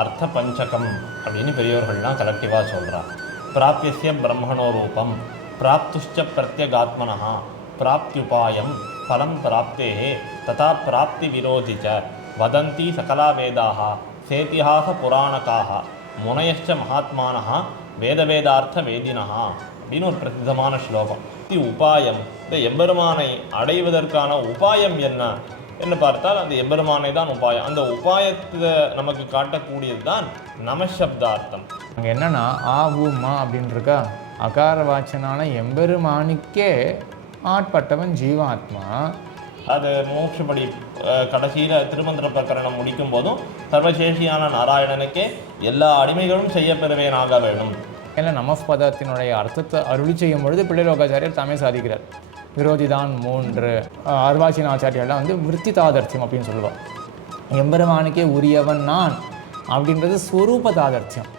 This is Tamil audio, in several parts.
அர்த்த பஞ்சகம் அப்படின்னு பெரியவர்கள்லாம் கலெக்டிவாக சொல்கிறார். பிராபியஸ்ய பிரம்மணோ ரூபம், பிராப்துஷ்ச பிரத்யகாத்மனா, பிராப்தியுபாயம், பலம் பிராப்தேஹே, ததா பிராப்தி விரோதிச்ச வதந்தி சகலா வேதாக, சேத்திஹாச புராணக்காக, முனையச்ச மகாத்மானः, வேதவேதார்த்த வேதினः அப்படின்னு ஒரு பிரசித்தமான ஸ்லோகம். உபாயம், இந்த எம்பெருமானை அடைவதற்கான உபாயம் என்ன என்று பார்த்தால் அந்த எம்பெருமானை தான் உபாயம். அந்த உபாயத்தை நமக்கு காட்டக்கூடியது தான் நமசப்தார்த்தம். அங்கே என்னன்னா ஆ ஊ மா அப்படின்னு இருக்கா, அகார வாச்சனான எம்பெருமானுக்கே ஆட்பட்டவன் ஜீவாத்மா. அது மோட்சப்படி கடைசியில் திருமந்திர பிரகரணம் முடிக்கும் போதும் சர்வசேஷியான நாராயணனுக்கே எல்லா அடிமைகளும் செய்ய பெறுவேனாக வேணும். ஏன்னா நமஸ்பதத்தினுடைய அர்த்தத்தை அருளி செய்யும் பொழுது பிள்ளைலோகாச்சாரியர் தாமே சாதிக்கிறார். விரோதிதான் 3 அர்வாச்சின ஆச்சாரியெல்லாம் விருத்தி தாதர்த்தியம் அப்படின்னு சொல்லுவாள். எம்பெருமானுக்கே உரியவன் நான் அப்படின்றது ஸ்வரூப தாதர்த்தியம்.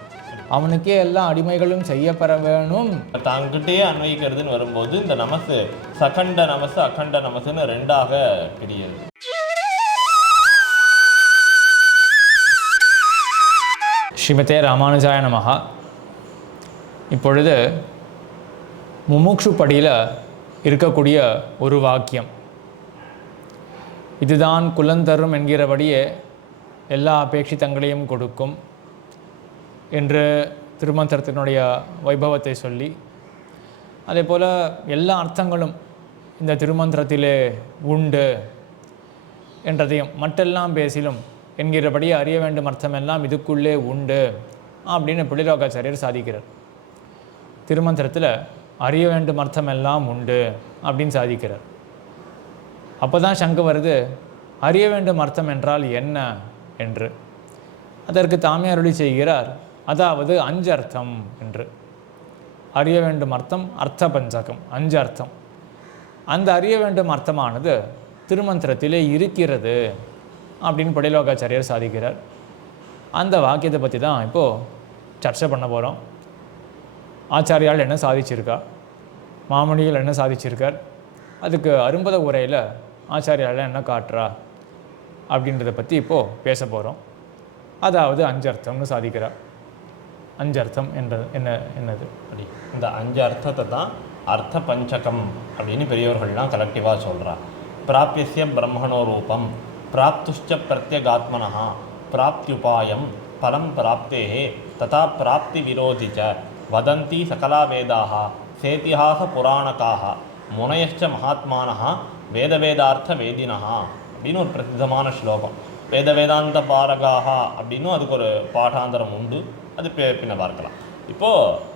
அவனுக்கே எல்லா அடிமைகளும் செய்யப்பெற வேணும். தாங்கிட்டே அன்வயிக்கிறதுன்னு வரும்போது இந்த நமசு சகண்ட நமசு அகண்ட நமசுன்னு 2ஆக பிரியுது. ஸ்ரீமதே ராமானுஜாய நமஹ. இப்பொழுது முமுக்ஷு படியில் இருக்கக்கூடிய ஒரு வாக்கியம், இதுதான் குலந்தரும் என்கிறபடியே எல்லா அபேட்சித்தங்களையும் கொடுக்கும் என்று திருமந்திரத்தினுடைய வைபவத்தை சொல்லி, அதே போல் எல்லா அர்த்தங்களும் இந்த திருமந்திரத்திலே உண்டு என்றதையும், மற்றெல்லாம் பேசிலும் என்கிறபடி அறிய வேண்டும் அர்த்தமெல்லாம் இதுக்குள்ளே உண்டு அப்படின்னு பிள்ளைலோகாச்சாரியர் சாதிக்கிறார். திருமந்திரத்தில் அறிய வேண்டும் அர்த்தமெல்லாம் உண்டு அப்படின்னு சாதிக்கிறார். அப்போ தான் சங்கு வருது, அறிய வேண்டும் அர்த்தம் என்றால் என்ன என்று. அதற்கு தாமே அருளி செய்கிறார், அதாவது 5 அர்த்தம் என்று. அறிய வேண்டும் அர்த்தம் அர்த்த பஞ்சகம், 5 அர்த்தம். அந்த அறிய வேண்டும் அர்த்தமானது திருமந்திரத்திலே இருக்கிறது அப்படின்னு பிள்ளைலோகாச்சாரியர் சாதிக்கிறார். அந்த வாக்கியத்தை பற்றி தான் இப்போது சர்ச்சை பண்ண போகிறோம். ஆச்சாரியால் என்ன சாதிச்சிருக்கா, மாமணிகள் என்ன சாதிச்சிருக்கார், அதுக்கு அரும்பத உரையில் ஆச்சாரியால் என்ன காட்டுறா அப்படின்றத பற்றி இப்போது பேச போகிறோம். அதாவது 5 அர்த்தம்னு சாதிக்கிறார். 5 அர்த்தம் என்னது அப்படி இந்த 5 அர்த்தத்தை தான் அர்த்த பஞ்சகம் அப்படின்னு பெரியவர்கள்லாம் கலெக்டிவாக சொல்கிறா. பிராபியஸ்ய பிரம்மணோ ரூபம், பிராப்துஷ்ச பிரத்யகாத்மனா, பிராப்தியுபாயம், பலம் பிராப்தேஹே, ததா பிராப்தி விரோதிச்ச வதந்தி சகலா வேதாக, சேத்திஹாச புராணக்காக, முனையச்ச மகாத்மானः, வேதவேதார்த்த வேதினः அப்படின்னு ஒரு பிரசித்தமான ஸ்லோகம். வேதவேதாந்த பாரகாக அப்படின்னும் அதுக்கு ஒரு பாடாந்தரம் உண்டு, அது பின்ன பார்க்கலாம். இப்போது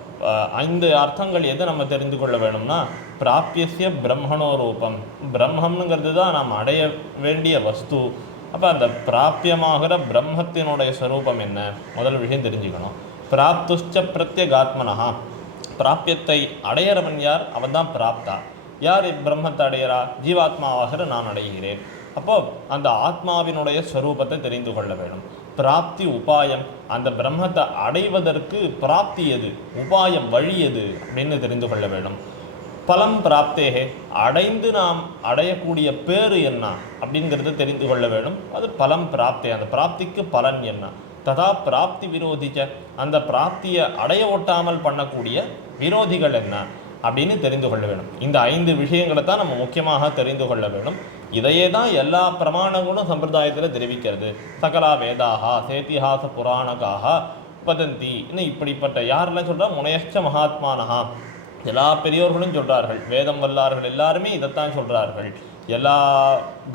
5 அர்த்தங்கள் எதை நம்ம தெரிந்து கொள்ள வேணும்னா, பிராபியஸ்ய பிரம்மணோ ரூபம், பிரம்மம்ங்கிறது தான் நாம் அடைய வேண்டிய வஸ்து. அப்போ அந்த பிராபியமாகிற பிரம்மத்தினுடைய ஸ்வரூபம் என்ன, முதல் விஷயம் தெரிஞ்சுக்கணும். பிராப்துஷ்ச பிரத்யகாத்மனா, பிராபியத்தை அடையிறவன் யார், அவன் தான் பிராப்தா. யார் பிரம்மத்தை அடையிறா, ஜீவாத்மாவாகிற நான் அடைகிறேன். அப்போது அந்த ஆத்மாவினுடைய ஸ்வரூபத்தை தெரிந்து கொள்ள வேணும். பிராப்தி உபாயம், அந்த பிரம்மத்தை அடைவதற்கு பிராப்தி எது, உபாயம் வழி எது அப்படின்னு தெரிந்து கொள்ள வேணும். பலம் பிராப்தேகே, அடைந்து நாம் அடையக்கூடிய பேரு என்ன அப்படிங்கிறத தெரிந்து கொள்ள வேணும். அது பலம் பிராப்தே, அந்த பிராப்திக்கு பலன் என்ன. ததா பிராப்தி விரோதிச்ச, அந்த பிராப்தியை அடைய ஒட்டாமல் பண்ணக்கூடிய விரோதிகள் என்ன அப்படின்னு தெரிந்து கொள்ள வேணும். இந்த 5 விஷயங்களை தான் நம்ம முக்கியமாக தெரிந்து கொள்ள வேணும். இதையே தான் எல்லா பிரமாணங்களும் சம்பிரதாயத்தில் தெரிவிக்கிறது. சகலா வேதாக, சேத்திஹாச புராணக்காக, வதந்தி, இன்னும் இப்படிப்பட்ட யாரெல்லாம் சொல்கிறா, முனையச்ச மகாத்மானஹா, எல்லா பெரியோர்களும் சொல்கிறார்கள். வேதம் வல்லார்கள் எல்லாருமே இதைத்தான் சொல்கிறார்கள். எல்லா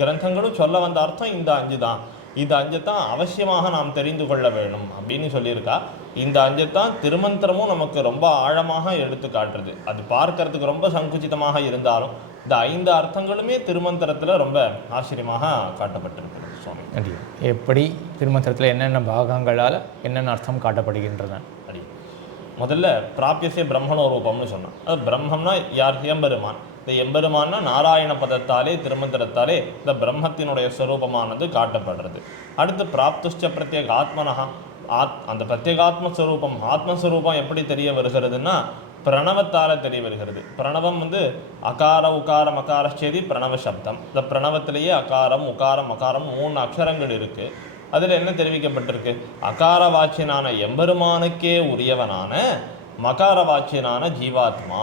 கிரந்தங்களும் சொல்ல வந்த அர்த்தம் இந்த 5 தான். இந்த 5 தான் அவசியமாக நாம் தெரிந்து கொள்ள வேணும் அப்படின்னு சொல்லியிருக்கா. இந்த 5 தான் திருமந்திரமும் நமக்கு ரொம்ப ஆழமாக எடுத்து காட்டுறது. அது பார்க்கறதுக்கு ரொம்ப சங்குச்சிதமாக இருந்தாலும் இந்த 5 அர்த்தங்களுமே திருமந்திரத்தில் ரொம்ப ஆச்சரியமாக காட்டப்பட்டிருக்கிறது. சுவாமி, எப்படி திருமந்திரத்தில் என்னென்ன பாகங்களால் என்னென்ன அர்த்தம் காட்டப்படுகின்றன? அப்படி முதல்ல பிராபியசிய பிரம்மணோ ரூபம்னு சொன்னான். அது பிரம்மம்னா யார், எம்பெருமான். இந்த எம்பெருமான்னா நாராயண பதத்தாலே திருமந்திரத்தாலே இந்த பிரம்மத்தினுடைய ஸ்வரூபமானது காட்டப்படுறது. அடுத்து பிராப்துஷ்ச பிரத்யேக ஆத்மனஹா, அந்த பிரத்யேகாத்ம ஸ்வரூபம், ஆத்மஸ்வரூபம் எப்படி தெரிய வருகிறதுனா பிரணவத்தால் தெரிய வருகிறது. பிரணவம் அகார உகாரம் அகாரச்சேதி பிரணவ சப்தம். இந்த பிரணவத்திலேயே அகாரம் உகாரம் அகாரம் 3 அக்ஷரங்கள் இருக்குது. அதில் என்ன தெரிவிக்கப்பட்டிருக்கு? அகார வாச்சியனான எம்பெருமானுக்கே உரியவனான மகார வாச்சியனான ஜீவாத்மா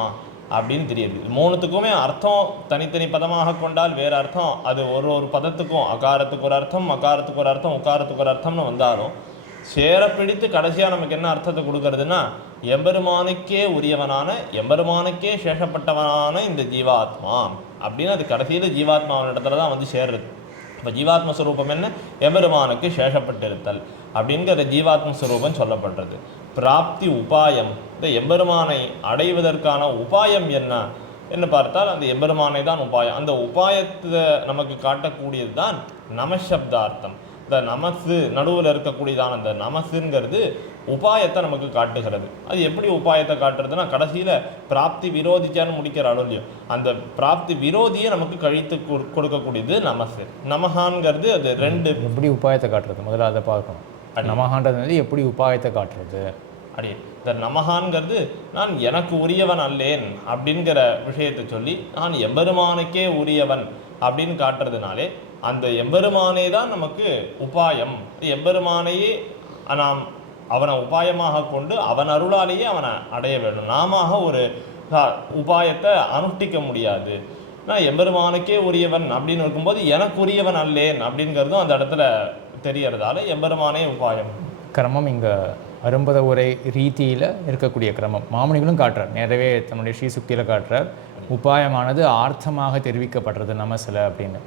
அப்படின்னு தெரியுது. மூணுத்துக்குமே அர்த்தம் தனித்தனி பதமாக கொண்டால் வேறு அர்த்தம். அது ஒரு ஒரு பதத்துக்கும் அகாரத்துக்கு ஒரு அர்த்தம், மகாரத்துக்கு ஒரு அர்த்தம், உக்காரத்துக்கு ஒரு அர்த்தம்னு வந்தாலும் சேர பிடித்து கடைசியாக நமக்கு என்ன அர்த்தத்தை கொடுக்கறதுன்னா, எம்பெருமானுக்கே உரியவனான எம்பெருமானுக்கே சேஷப்பட்டவனான இந்த ஜீவாத்மா அப்படின்னு அது கடைசியில் ஜீவாத்மாவின் இடத்துல தான் வந்து சேர்றது. இப்போ ஜீவாத்ம ஸ்வரூபம் என்ன? எம்பெருமானுக்கு சேஷப்பட்டிருத்தல் அப்படிங்கிற ஜீவாத்ம ஸ்வரூபம் சொல்லப்படுறது. பிராப்தி உபாயம், இந்த எம்பெருமானை அடைவதற்கான உபாயம் என்ன பார்த்தால் அந்த எம்பெருமானை தான் உபாயம். அந்த உபாயத்தை நமக்கு காட்டக்கூடியது தான் நமசப்தார்த்தம். இந்த நமசு நடுவில் இருக்கக்கூடியதான அந்த நமசுங்கிறது உபாயத்தை நமக்கு காட்டுகிறது. அது எப்படி உபாயத்தை காட்டுறதுன்னா, கடைசியில் பிராப்தி விரோதிச்சான்னு முடிக்கிற அளவுலையும் அந்த பிராப்தி விரோதியை நமக்கு கழித்து கொடுக்கக்கூடியது நமசு. நமஹான்கிறது அது ரெண்டு. எப்படி உபாயத்தை காட்டுறது முதல்ல அதை பார்க்கணும். நமஹான்றது எப்படி உபாயத்தை காட்டுறது அடி. இந்த நமஹான்கிறது நான் எனக்கு உரியவன் அல்லேன் அப்படிங்கிற விஷயத்தை சொல்லி நான் எம்பெருமானுக்கே உரியவன் அப்படின்னு காட்டுறதுனாலே அந்த எம்பெருமானே தான் நமக்கு உபாயம். எம்பெருமானையே நாம் அவனை உபாயமாக கொண்டு அவன் அருளாலேயே அவனை அடைய வேண்டும். நாம ஒரு உபாயத்தை அனுஷ்டிக்க முடியாது. நான் எம்பெருமானுக்கே உரியவன் அப்படின்னு இருக்கும்போது எனக்கு உரியவன் அல்லேன் அப்படிங்கிறதும் அந்த இடத்துல தெரியறதால எம்பெருமானே உபாயம். கிரமம் இங்கே அரும்பத உரை ரீதியில் இருக்கக்கூடிய கிரமம் மாமுனிகளும் காட்டுறார். நிறையவே தன்னுடைய ஸ்ரீசுக்தியில் காட்டுறார். உபாயமானது ஆர்த்தமாக தெரிவிக்கப்படுறது நமசில் அப்படின்னு.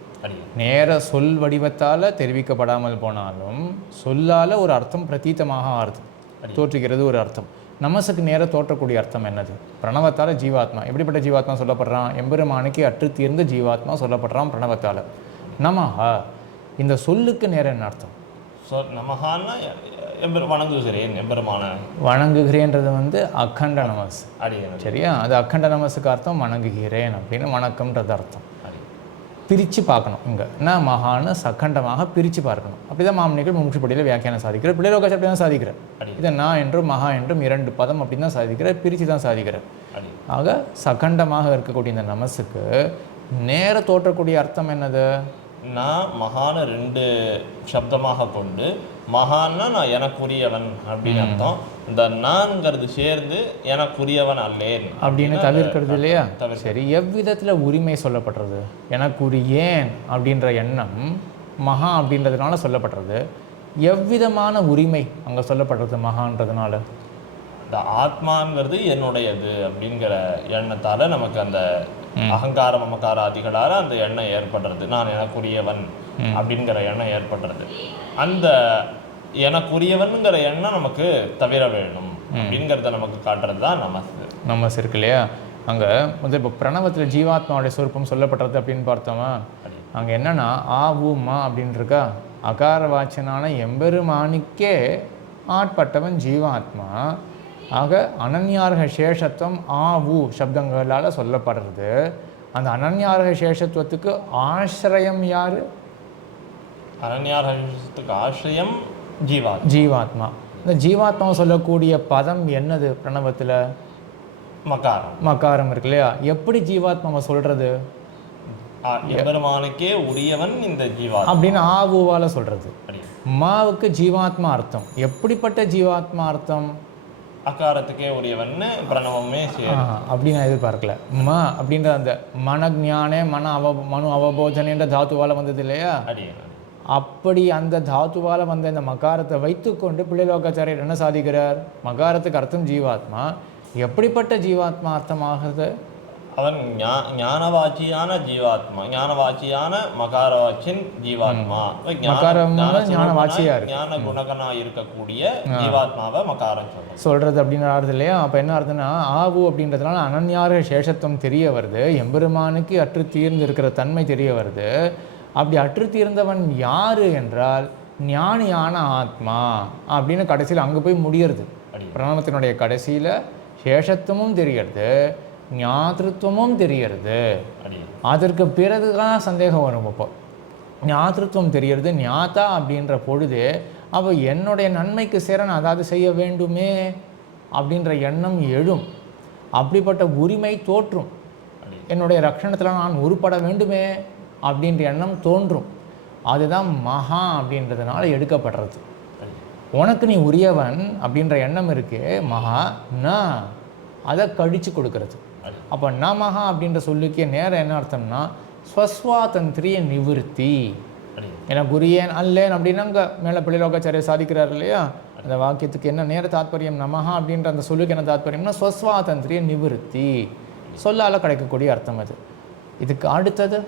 நேர சொல் வடிவத்தால் தெரிவிக்கப்படாமல் போனாலும் சொல்லால் ஒரு அர்த்தம் பிரதீத்தமாக ஆறுது, தோற்றுகிறது ஒரு அர்த்தம். நமசுக்கு நேர தோற்றக்கூடிய அர்த்தம் என்னது? பிரணவத்தால் ஜீவாத்மா. எப்படிப்பட்ட ஜீவாத்மா சொல்லப்படுறான்? எம்பெருமானுக்கு அற்று தீர்ந்த ஜீவாத்மா சொல்லப்படுறான் பிரணவத்தால். நமஹா இந்த சொல்லுக்கு நேர என்ன அர்த்தம்? நமஹான்னா வணங்குகிறேன், எம்பெருமான வணங்குகிறேன்றது வந்து அக்கண்ட நமஸ். சரியா? அது அக்கண்ட நமஸுக்கு அர்த்தம் வணங்குகிறேன் அப்படின்னு வணக்கம்ன்றது அர்த்தம். பிரித்து பார்க்கணும். இங்கே நான் மகான்னு சக்கண்டமாக பிரித்து பார்க்கணும். அப்படி தான் மாமனிகள் மும்முட்சிப்படியில் வியாக்கியானம் சாதிக்கிறார். பிள்ளைலோகாச்சி அப்படி தான் சாதிக்கிறார். இதை நான் என்றும் மகா என்றும் இரண்டு பதம் அப்படின்னு தான் சாதிக்கிறார், பிரித்து தான் சாதிக்கிறார். ஆக சக்கண்டமாக இருக்கக்கூடிய இந்த நமசுக்கு நேர தோற்றக்கூடிய அர்த்தம் என்னது? நான் மகான ரெண்டு சப்தமாக கொண்டு மகான்னா நான் எனக்குரியவன் அப்படின்னு அர்த்தம். இந்த நான்கிறது சேர்ந்து எனக்குரியவன் அல்லேன் அப்படின்னு தவிர்க்கிறது இல்லையா? சரி, எவ்விதத்தில் உரிமை சொல்லப்படுறது? எனக்குரியேன் அப்படின்ற எண்ணம் மகா அப்படின்றதுனால சொல்லப்படுறது. எவ்விதமான உரிமை அங்கே சொல்லப்படுறது மகான்றதுனால? இந்த ஆத்மாங்கிறது என்னுடையது அப்படிங்கிற எண்ணத்தால் நமக்கு அந்த அகங்கார மமக்கார அதிகளால் அந்த எண்ணம் ஏற்படுறது. நான் எனக்குரியவன் அப்படிங்கிற எண்ணம் ஏற்படுறது. அந்த எனக்குரியவனுங்கிற எண்ணம் நமக்கு தவிர வேணும் அப்படிங்கிறத நமக்கு காட்டுறது தான் நமஸ் இருக்கு இல்லையா? அங்கே வந்து இப்போ பிரணவத்தில் ஜீவாத்மாவுடைய சொரூபம் சொல்லப்படுறது அப்படின்னு பார்த்தோமா, அங்கே என்னன்னா ஆ ஊ மா அப்படின்னு இருக்கா. அகார வாச்சனான எம்பெருமானிக்கே ஆட்பட்டவன் ஜீவாத்மா. ஆக அனன்யார்க சேஷத்துவம் ஆ ஊ சப்தங்களால் சொல்லப்படுறது. அந்த அனன்யார்க சேஷத்துவத்துக்கு ஆசிரியம் யார்? அனன்யார்க சேஷத்துக்கு ஆசிரியம் ஜீவாத்மா. இந்த ஜீவாத்மாவை சொல்லக்கூடிய பதம் என்னது பிரணவத்தில்? மகாரம் இருக்கு இல்லையா? எப்படி ஜீவாத்மாவை சொல்றது? எம்பெருமானுக்கே உரியவன் இந்த ஜீவாத்மா அப்படின்னு ஆவுவால சொல்றது. மாவுக்கு ஜீவாத்மா அர்த்தம். எப்படிப்பட்ட ஜீவாத்மா அர்த்தம்? அகாரத்துக்கே உரியவன்னு பிரணவமே அப்படி நான் எதிர்பார்க்கல. மா அப்படின்ற அந்த மனஜானே மனு அவபோதனைன்ற தாத்துவால வந்தது இல்லையா? அப்படி அந்த தாத்துவால் வந்த இந்த மகாரத்தை வைத்துக்கொண்டு பிள்ளைலோகாச்சாரியர் என்ன சாதிக்கிறார்? மகாரத்துக்கு அர்த்தம் ஜீவாத்மா. எப்படிப்பட்ட ஜீவாத்மா அர்த்தமாகிறது? அவன் ஞானவாச்சியான ஜீவாத்மா, ஞானவாச்சியான மகாரவாச்சின் ஜீவாத்மா. ஞானவாச்சியா இருக்கு, ஞான குணகனா இருக்கக்கூடிய ஜீவாத்மாவை மகாரம் சொல்றது அப்படின்னு ஆறுது இல்லையா? அப்போ என்ன ஆறுதுன்னா ஆவு அப்படின்றதுனால அனன்யார சேஷத்துவம் தெரிய வருது. எம்பெருமானுக்கு அற்று தீர்ந்து இருக்கிற தன்மை தெரிய வருது. அப்படி அற்று தீர்ந்தவன் யாரு என்றால் ஞானியான ஆத்மா அப்படின்னு கடைசியில் அங்கே போய் முடியறது. பிரணவத்தினுடைய கடைசியில் சேஷத்துவமும் தெரியறது, ஞாத்திருத்துவமும் தெரியறது. அதற்கு பிறகுதான் சந்தேகம் வரும். இப்போ ஞாத்திருத்துவம் தெரியறது, ஞாத்தா அப்படின்ற பொழுது அப்போ என்னுடைய நன்மைக்கு சேரன் அதாவது செய்ய வேண்டுமே அப்படின்ற எண்ணம் எழும். அப்படிப்பட்ட உரிமை தோற்றும். என்னுடைய ரட்சணத்தில் நான் உருப்பட வேண்டுமே அப்படின்ற எண்ணம் தோன்றும். அதுதான் மகா அப்படின்றதுனால எடுக்கப்படுறது. உனக்கு நீ உரியவன் அப்படின்ற எண்ணம் இருக்கு, மகா ந அதை கழிச்சு கொடுக்கறது. அப்போ ந மகா அப்படின்ற சொல்லுக்கே நேரம் என்ன அர்த்தம்னா ஸ்வஸ்வாதந்திரிய நிவிருத்தி. எனக்கு உரியன் அல்லேன் அப்படின்னா அங்கே மேலே பிள்ளைலோகாச்சாரியர் சாதிக்கிறார் இல்லையா, அந்த வாக்கியத்துக்கு என்ன நேர தாத்பரியம், நமஹா அப்படின்ற அந்த சொல்லுக்கு என்ன தாத்பரியம்னா ஸ்வஸ்வாதந்திரிய நிவிருத்தி, சொல்லால் கிடைக்கக்கூடிய அர்த்தம் அது. இதுக்கு அடுத்தது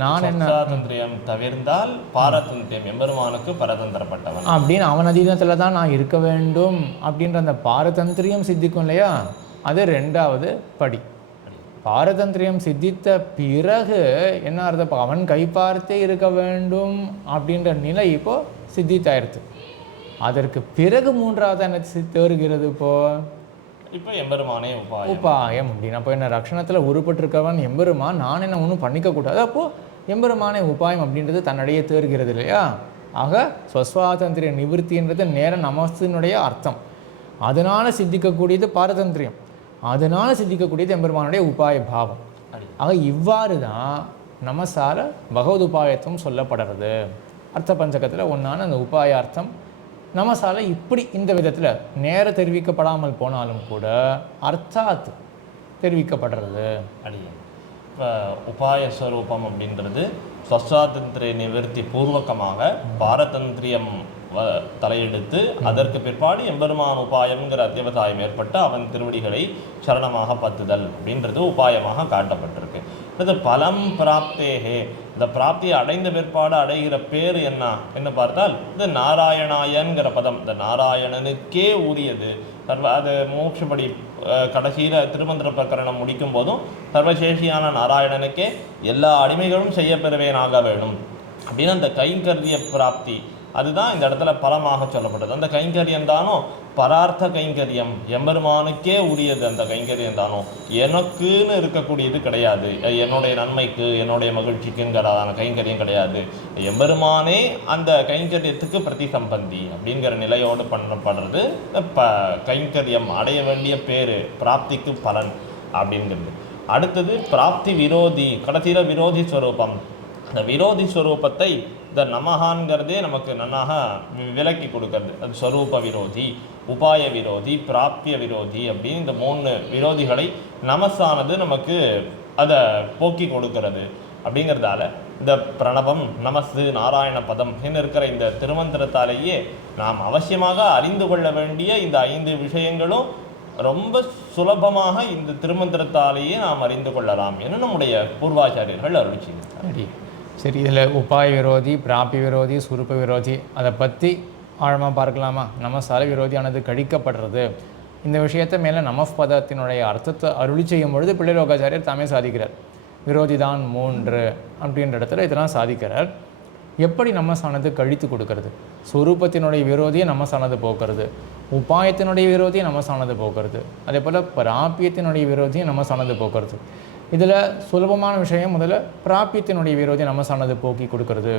நான் என்ன சுவாதந்திரியம் தவிர்ந்தால் பாரதந்திரியம், எம்பெருமானுக்கு பரதந்திரப்பட்டவன் அப்படின்னு அவன் அதீனத்தில் தான் நான் இருக்க வேண்டும் அப்படின்ற அந்த பாரதந்திரியம் சித்திக்கும் இல்லையா, அது ரெண்டாவது படி. பாரதந்திரியம் சித்தித்த பிறகு என்ன அர்த்தம், அவன் கை பார்த்தே இருக்க வேண்டும் அப்படின்ற நிலை இப்போ சித்தித்தாயிருது. அதற்கு பிறகு மூன்றாவது என்ன தேறுகிறது இப்போ எம்பெருமானே உபாயம் அப்படின்னா, அப்போ என்ன ரக்ஷணத்தில் உருப்பட்டிருக்கவன் எம்பெருமான், நான் என்ன ஒன்றும் பண்ணிக்கக்கூடாது, அப்போது எம்பெருமானே உபாயம் அப்படின்றது தன்னிடையே தேறுகிறது இல்லையா. ஆக ஸ்வஸ்வாதந்திரிய நிவர்த்தின்றது நேர நமஸ்தினுடைய அர்த்தம். அதனால் சித்திக்கக்கூடியது பாரதந்திரியம், அதனால் சித்திக்கக்கூடியது எம்பெருமானுடைய உபாய பாவம். ஆக இவ்வாறு தான் நமசால பகவத் உபாயத்துவம் சொல்லப்படுறது. அர்த்த பஞ்சகத்தில் ஒன்றான அந்த உபாய அர்த்தம் நமசால இப்படி இந்த விதத்தில் நேர தெரிவிக்கப்படாமல் போனாலும் கூட அர்த்தாத் தெரிவிக்கப்படுறது. இப்போ உபாயஸ்வரூபம் அப்படின்றது ஸ்வஸ்வாதந்திரிய நிவர்த்தி பூர்வகமாக பாரதந்திரியம் தலையெடுத்து அதற்கு பிற்பாடு எம்பெருமான் உபாயம்ங்கிற அத்தியவசாயம் ஏற்பட்டு அவன் திருவடிகளை சரணமாக பத்துதல் அப்படின்றது உபாயமாக காட்டப்பட்டிருக்கு. அது பலம் பிராப்தேகே, இந்த பிராப்தியை அடைந்த பிற்பாடு அடைகிற பேர் என்ன பார்த்தால் இது நாராயணாயன்கிற பதம், இந்த நாராயணனுக்கே உரியது. அது மோட்சப்படி கடைசியில் திருமந்திர பிரகரணம் முடிக்கும் போதும் சர்வசேஷியான நாராயணனுக்கே எல்லா அடிமைகளும் செய்யப்பெறுவேனாக வேணும் அப்படின்னு அந்த கைங்கரிய பிராப்தி அதுதான் இந்த இடத்துல பலமாக சொல்லப்பட்டது. அந்த கைங்கரியம் தானோ பரார்த்த கைங்கரியம், எம்பெருமானுக்கே உரியது. அந்த கைங்கரியம் தானோ எனக்குன்னு இருக்கக்கூடியது கிடையாது, என்னுடைய நன்மைக்கு என்னுடைய மகிழ்ச்சிக்குங்கிறதான கைங்கரியம் கிடையாது. எம்பெருமானே அந்த கைங்கரியத்துக்கு பிரதிசம்பந்தி அப்படிங்கிற நிலையோடு பண்ணப்படுறது கைங்கரியம் அடைய வேண்டிய பேர், பிராப்திக்கு பலன் அப்படிங்கிறது. அடுத்தது பிராப்தி விரோதி, கடைசியில் விரோதி ஸ்வரூபம். இந்த விரோதி ஸ்வரூபத்தை இந்த நமஹான்கிறதே நமக்கு நன்னாக விலக்கி கொடுக்கறது. அது ஸ்வரூப விரோதி, உபாய விரோதி, பிராப்திய விரோதி அப்படின்னு இந்த 3 விரோதிகளை நமஸானது நமக்கு அதை போக்கி கொடுக்கிறது. அப்படிங்கிறதால இந்த பிரணவம் நமஸ்து நாராயண பதம் இருக்கிற இந்த திருமந்திரத்தாலேயே நாம் அவசியமாக அறிந்து கொள்ள வேண்டிய இந்த 5 விஷயங்களும் ரொம்ப சுலபமாக இந்த திருமந்திரத்தாலேயே நாம் அறிந்து கொள்ளலாம் என நம்முடைய பூர்வாச்சாரியர்கள் அருளிச்சிருக்காங்க. சரி, இதில் உபாய விரோதி, பிராப்பி விரோதி, சுரூப விரோதி அதை பற்றி ஆழமாக பார்க்கலாமா? நமசால விரோதியானது கழிக்கப்படுறது. இந்த விஷயத்தை மேலே நமஃப் பதத்தினுடைய அர்த்தத்தை அருளி செய்யும் பொழுது பிள்ளைலோகாச்சாரியர் தாமே சாதிக்கிறார். விரோதி தான் 3 அப்படின்ற இடத்துல இதெல்லாம் சாதிக்கிறார். எப்படி நமசானது கழித்து கொடுக்கறது? சுரூபத்தினுடைய விரோதியை நமசானது போக்குறது, உபாயத்தினுடைய விரோதியை நமசானது போக்குறது, அதே போல் பிராப்பியத்தினுடைய விரோதியை நமசானது போக்குறது. இதில் சுலபமான விஷயம் முதல்ல பிராப்பியத்தினுடைய விரோதியை நமசானது போக்கி கொடுக்கறது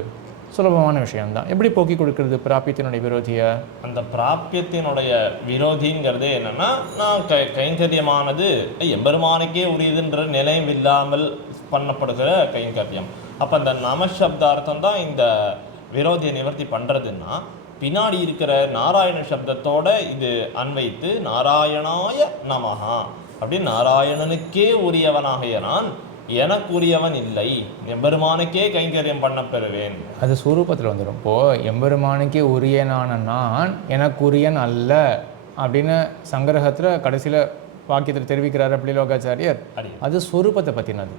சுலபமான விஷயம்தான். எப்படி போக்கி கொடுக்கறது பிராப்பியத்தினுடைய விரோதியை? அந்த பிராப்பியத்தினுடைய விரோதிங்கிறது என்னென்னா, நான் கைங்கரியமானது எம்பெருமானுக்கே உரியதுன்ற நிலையம் இல்லாமல் பண்ணப்படுகிற கைங்கரியம். அப்போ அந்த நமசப்தார்த்தம் தான் இந்த விரோதியை நிவர்த்தி பண்ணுறதுன்னா, பின்னாடி இருக்கிற நாராயண சப்தத்தோட இது அன்வைத்து நாராயணாய நமஹா அப்படின்னு நாராயணனுக்கே உரியவனாகிய நான் எனக்குரியவன் இல்லை, எம்பெருமானுக்கே கைங்கரியம் பண்ண பெறுவேன். அது ஸ்வரூபத்தில் வந்துடும். இப்போது எம்பெருமானுக்கே உரியனான நான் எனக்குரியன் அல்ல அப்படின்னு சங்கிரகத்தில் கடைசியில் வாக்கியத்தில் தெரிவிக்கிறார் பிள்ளைலோகாச்சாரியர். அது ஸ்வரூபத்தை பற்றினது.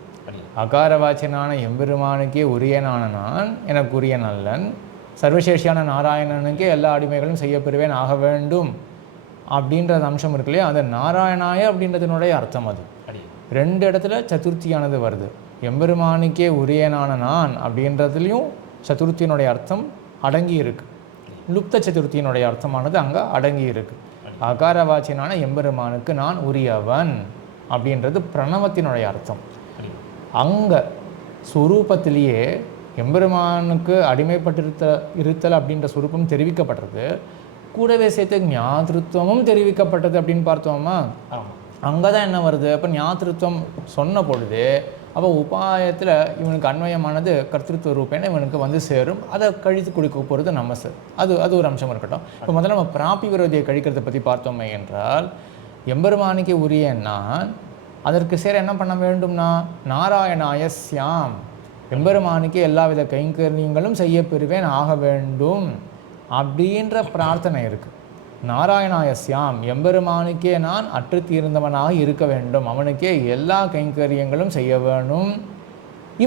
அகாரவாச்சியனான எம்பெருமானுக்கே உரியனான நான் எனக்குரியன் அல்லன், சர்வசேஷியான நாராயணனுக்கே எல்லா அடிமைகளும் செய்யப்பெறுவேன் ஆக வேண்டும் அப்படின்றது அம்சம் இருக்கு இல்லையா, அந்த நாராயணாய அப்படின்றதுனுடைய அர்த்தம். அது 2 இடத்துல சதுர்த்தியானது வருது. எம்பெருமானுக்கே உரியனான நான் அப்படின்றதுலையும் சதுர்த்தியினுடைய அர்த்தம் அடங்கி இருக்கு, லுப்த சதுர்த்தியினுடைய அர்த்தமானது அங்கே அடங்கி இருக்கு. அகாரவாச்சியனான எம்பெருமானுக்கு நான் உரியவன் அப்படின்றது பிரணவத்தினுடைய அர்த்தம். அங்கே சுரூபத்திலேயே எம்பெருமானுக்கு இருத்தல் அப்படின்ற சுரூபம் தெரிவிக்கப்படுறது, கூடவே சேர்த்து ஞாதிருத்துவமும் தெரிவிக்கப்பட்டது அப்படின்னு பார்த்தோமா? அங்கே தான் என்ன வருது? அப்போ ஞாதிருத்துவம் சொன்ன பொழுது அப்போ உபாயத்தில் இவனுக்கு அன்வயமானது கர்த்திருவ ரூபேன இவனுக்கு வந்து சேரும். அதை கழித்து கொடுக்க போகிறது நமசு. அது ஒரு அம்சம் இருக்கட்டும். இப்போ முதல்ல நம்ம பிராப்பி விரோதியை கழிக்கிறத பற்றி பார்த்தோமே என்றால், எம்பெருமானிக்கு உரிய நான் அதற்கு சேர என்ன பண்ண வேண்டும்னா நாராயணாய ஸ்யாம், எம்பெருமானுக்கு எல்லா வித கைங்கரியங்களும் செய்ய பெறுவேன் ஆக வேண்டும் அப்படின்ற பிரார்த்தனை இருக்குது. நாராயணாய ஸ்யாம், எம்பெருமானுக்கே நான் அற்று தீர்ந்தவனாக இருக்க வேண்டும், அவனுக்கே எல்லா கைங்கரியங்களும் செய்ய வேணும்.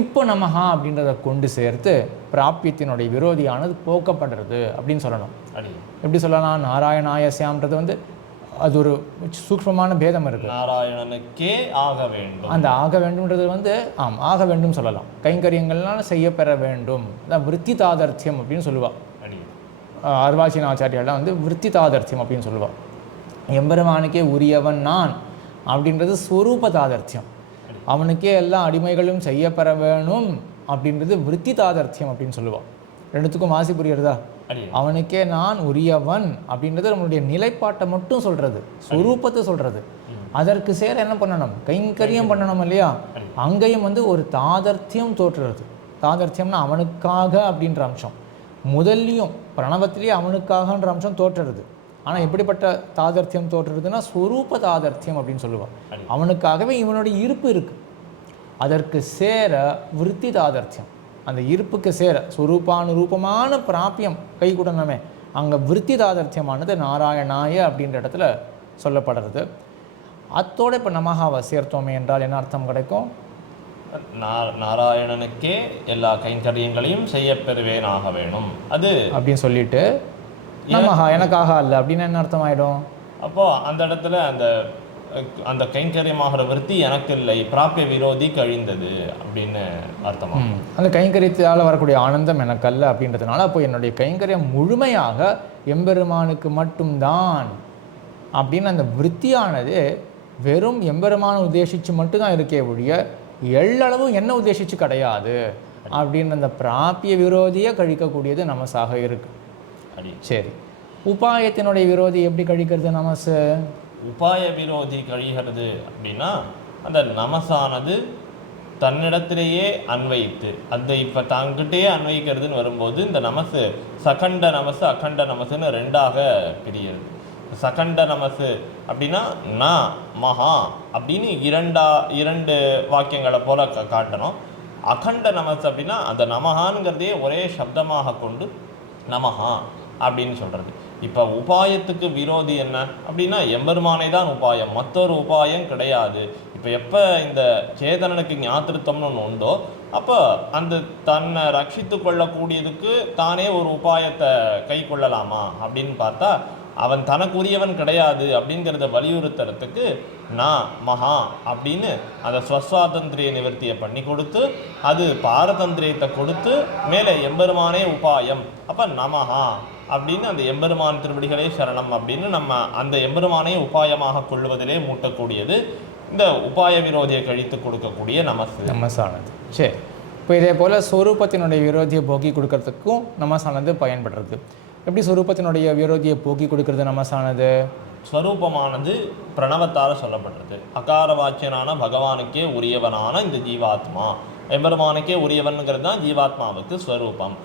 இப்போ நமஹா அப்படின்றத கொண்டு சேர்த்து பிராப்பியத்தினுடைய விரோதியானது போக்கப்படுறது அப்படின்னு சொல்லணும். எப்படி சொல்லலாம்? நாராயணாய ஸ்யாம்ன்றது வந்து அது ஒரு சூக்ஷ்மமான பேதம் இருக்குது. நாராயணனுக்கே ஆக வேண்டும், அந்த ஆக வேண்டும்ன்றது வந்து ஆக வேண்டும் சொல்லலாம். கைங்கரியங்கள்லாம் செய்ய பெற வேண்டும், அதான் விருத்தி தாதர்த்தியம் அப்படின்னு சொல்லுவாள். அர்வாச்சீன ஆச்சாரியாலாம் வந்து விருத்தி தாதர்த்தியம் அப்படின்னு சொல்லுவாள். எம்பெருமானுக்கே உரியவன் நான் அப்படின்றது ஸ்வரூப தாதர்த்தியம். அவனுக்கே எல்லா அடிமைகளும் செய்ய பெற வேணும் அப்படின்றது விருத்தி தாதர்த்தியம் அப்படின்னு சொல்லுவாள். ரெண்டுத்துக்கும் வாசி புரியுறதா? அவனுக்கே நான் உரியவன் அப்படின்றது நம்மளுடைய நிலைப்பாட்டை மட்டும் சொல்கிறது, ஸ்வரூபத்தை சொல்கிறது. அதற்கு சேர என்ன பண்ணணும்? கைங்கரியம் பண்ணணும் இல்லையா? அங்கேயும் வந்து ஒரு தாதர்த்தியம் தோற்றுறது. தாதர்த்தியம்னா அவனுக்காக அப்படின்ற அம்சம் முதல்லையும் பிரணவத்திலேயே அவனுக்காகன்ற அம்சம் தோற்றுறது. ஆனால் எப்படிப்பட்ட தாதர்த்தியம் தோற்றுறதுன்னா ஸ்வரூப தாதர்த்தியம் அப்படின்னு சொல்லுவாள். அவனுக்காகவே இவனுடைய இருப்பு இருக்குது. அதற்கு சேர விருத்தி தாதர்த்தியம், அந்த இருப்புக்கு சேர ஸ்வரூபானுரூபமான பிராப்பியம் கை கூடணுமே, அங்கே விருத்தி தாதர்த்தியமானது நாராயணாய அப்படின்ற இடத்துல சொல்லப்படுறது. அத்தோட இப்போ நமஹாவை சேர்த்தோமே என்றால் என்ன அர்த்தம் கிடைக்கும்? நாராயணனுக்கே எல்லா கைங்கரியங்களையும் செய்ய பெறுவேன் ஆக வேணும் அது அப்படின்னு சொல்லிட்டு நமஹா எனக்காக அல்ல அப்படின்னு என்ன அர்த்தம் ஆகிடும்? அப்போது அந்த இடத்துல அந்த கைங்கரியமாகிற விருத்தி எனக்கு இல்லை, பிராப்பிய விரோதி கழிந்தது அப்படின்னு அர்த்தமா? அந்த கைங்கரியத்தால் வரக்கூடிய ஆனந்தம் எனக்கு அல்ல அப்படின்றதுனால அப்போ என்னுடைய கைங்கரியம் முழுமையாக எம்பெருமானுக்கு மட்டும்தான் அப்படின்னு அந்த விருத்தியானது வெறும் எம்பெருமானை உத்தேசித்து மட்டும்தான் இருக்கே ஒழிய எள்ளளவும் என்ன உத்தேசித்து கிடையாது அப்படின்னு அந்த பிராப்பிய விரோதியை கழிக்கக்கூடியது நமசாக இருக்கு. சரி, உபாயத்தினுடைய விரோதி எப்படி கழிக்கிறது? நமசு உபாய விரோதி கழிகிறது அப்படின்னா அந்த நமசானது தன்னிடத்திலேயே அன்வைத்து அந்த இப்போ தங்கிட்டே அன்வைக்கிறதுன்னு வரும்போது இந்த நமசு சகண்ட நமசு அகண்ட நமசுன்னு ரெண்டாக பிரியுது. சகண்ட நமசு அப்படின்னா ந மகா அப்படின்னு இரண்டு வாக்கியங்களை போல காட்டணும். அகண்ட நமசு அப்படின்னா அந்த நமகான்ங்கிறதே ஒரே சப்தமாக கொண்டு நமஹா அப்படின்னு சொல்கிறது. இப்போ உபாயத்துக்கு விரோதி என்ன அப்படின்னா எம்பெருமானை தான் உபாயம், மற்றொரு உபாயம் கிடையாது. இப்போ எப்போ இந்த சேதனனுக்கு ஞாத்திருத்தம்னு ஒன்று உண்டோ அப்போ அந்த தன்னை ரட்சித்து கொள்ளக்கூடியதுக்கு தானே ஒரு உபாயத்தை கை கொள்ளலாமா அப்படின்னு பார்த்தா அவன் தனக்குரியவன் கிடையாது அப்படிங்கிறத வலியுறுத்துறதுக்கு நான் மகா அப்படின்னு அந்த ஸ்வஸ்வாதந்திரிய நிவர்த்தியை பண்ணி கொடுத்து அது பாரதந்திரியத்தை கொடுத்து மேலே எம்பெருமானே உபாயம், அப்போ நமஹா அப்படின்னு அந்த எம்பெருமான் திருவடிகளே சரணம் அப்படின்னு நம்ம அந்த எம்பெருமானே உபாயமாக கொள்வதிலே மூட்டக்கூடியது இந்த உபாய விரோதியை கழித்து கொடுக்கக்கூடிய நமசானது. சரி, இப்போ இதே போல் ஸ்வரூபத்தினுடைய விரோதியை போக்கி கொடுக்கறதுக்கும் நமசானது பயன்படுறது. எப்படி ஸ்வரூபத்தினுடைய விரோதியை போக்கி கொடுக்கறது நமசானது? ஸ்வரூபமானது பிரணவத்தால் சொல்லப்படுறது. அகார வாச்சியனான பகவானுக்கே உரியவனான இந்த ஜீவாத்மா எம்பெருமானுக்கே உரியவனுங்கிறது தான் ஜீவாத்மாவுக்கு ஸ்வரூபம்.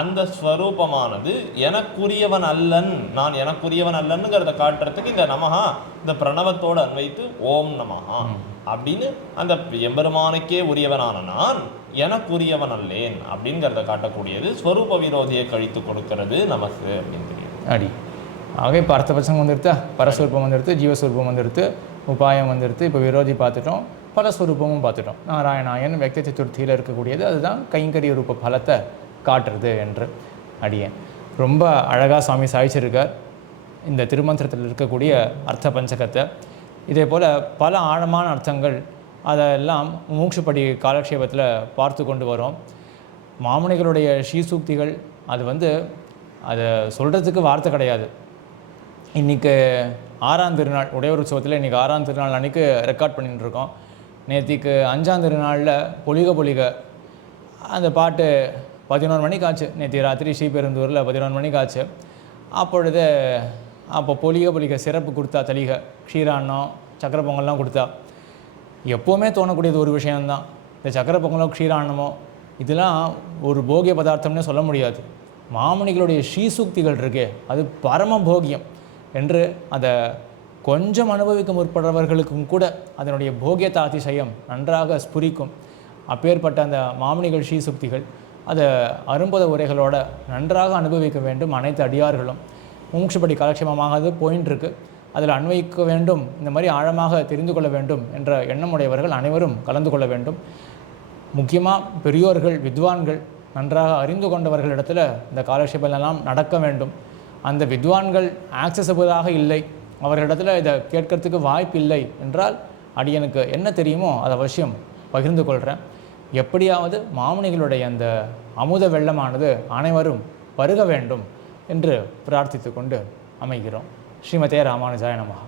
அந்த ஸ்வரூபமானது எனக்குரியவன் அல்லன், நான் எனக்குரியவன் அல்லன்னுங்கிறத காட்டுறதுக்கு இந்த நமஹா இந்த பிரணவத்தோடு அன்வைத்து ஓம் நமஹா அப்படின்னு அந்த எம்பெருமானுக்கே உரியவனான நான் எனக்குரியவன் அல்லேன் அப்படிங்கிறத காட்டக்கூடியது ஸ்வரூப விரோதியை கழித்து கொடுக்கறது நமக்கு அப்படின்னு தெரியும். அடி ஆக இப்போ அர்த்தபட்சம் வந்துடுத்து, பரஸ்வரூபம் வந்துடுத்து, ஜீவஸ்வரூபம் வந்துடுத்து, உபாயம் வந்துடுத்து, இப்போ விரோதி பார்த்துட்டோம், பலஸ்வரூபமும் பார்த்துட்டோம். நாராயணாயன் வெக்தி சதுர்த்தியில் இருக்கக்கூடியது அதுதான் கைங்கரிய ரூப பலத்தை காட்டுறது என்று அடியேன் ரொம்ப அழகாக சுவாமி சாய்ச்சிருக்கார் இந்த திருமந்திரத்தில் இருக்கக்கூடிய அர்த்த பஞ்சகத்தை. இதே போல் பல ஆழமான அர்த்தங்கள் அதெல்லாம் மூக்ஷப்படி காலக்ஷேபத்தில் பார்த்து கொண்டு வரோம். மாமுனிகளுடைய ஸ்ரீசூக்திகள் அது அதை சொல்கிறதுக்கு வார்த்தை கிடையாது. இன்றைக்கி 6ஆம் திருநாள் உடையவர் உற்சவத்தில் இன்றைக்கி 6ஆம் திருநாள் அன்றைக்கி ரெக்கார்ட் பண்ணிட்டுருக்கோம். நேற்றுக்கு 5ஆம் திருநாளில் பொலிக அந்த பாட்டு 11 மணிக்கு ஆச்சு. நேற்று ராத்திரி ஸ்ரீபெருந்தூரில் 11 மணிக்கு ஆச்சு. அப்போ பொலிக சிறப்பு கொடுத்தா, தலிகை க்ஷீராண்ணம் சக்கரை பொங்கல்லாம் கொடுத்தா. எப்போவுமே தோணக்கூடியது ஒரு விஷயந்தான், இந்த சக்கரை பொங்கலோ க்ஷீராண்ணமோ இதெல்லாம் ஒரு போகிய பதார்த்தம்னே சொல்ல முடியாது. மாமுனிகளுடைய ஸ்ரீசூக்திகள் இருக்கே அது பரம போகியம் என்று அதை கொஞ்சம் அனுபவிக்க முற்படுறவர்களுக்கும் கூட அதனுடைய போகியத்த அதிசயம் நன்றாக ஸ்புரிக்கும். அப்பேற்பட்ட அந்த மாமுனிகள் ஸ்ரீசூக்திகள் அதை அரும்பத உரைகளோட நன்றாக அனுபவிக்க வேண்டும் அனைத்து அடியார்களும். முமுட்சுபடி காலக்ஷேமமாக போயின்னு இருக்கு, அதில் அன்வைக்க வேண்டும், இந்த மாதிரி ஆழமாக தெரிந்து கொள்ள வேண்டும் என்ற எண்ணமுடையவர்கள் அனைவரும் கலந்து கொள்ள வேண்டும். முக்கியமாக பெரியோர்கள் வித்வான்கள் நன்றாக அறிந்து கொண்டவர்களிடத்தில் இந்த காலக்ஷேபம் நடக்க வேண்டும். அந்த வித்வான்கள் ஆக்சசபிளாக இல்லை, அவர்களிடத்தில் இதை கேட்கறதுக்கு வாய்ப்பு இல்லை என்றால் அடியனுக்கு என்ன தெரியுமோ அதை அவசியம் பகிர்ந்து கொள்கிறேன். எப்படியாவது மாமுனிகளுடைய அந்த அமுத வெள்ளமானது அனைவரும் பருக வேண்டும் என்று பிரார்த்தித்து கொண்டு அமைகிறோம். ஸ்ரீமதே ராமானுஜாய நமஹ.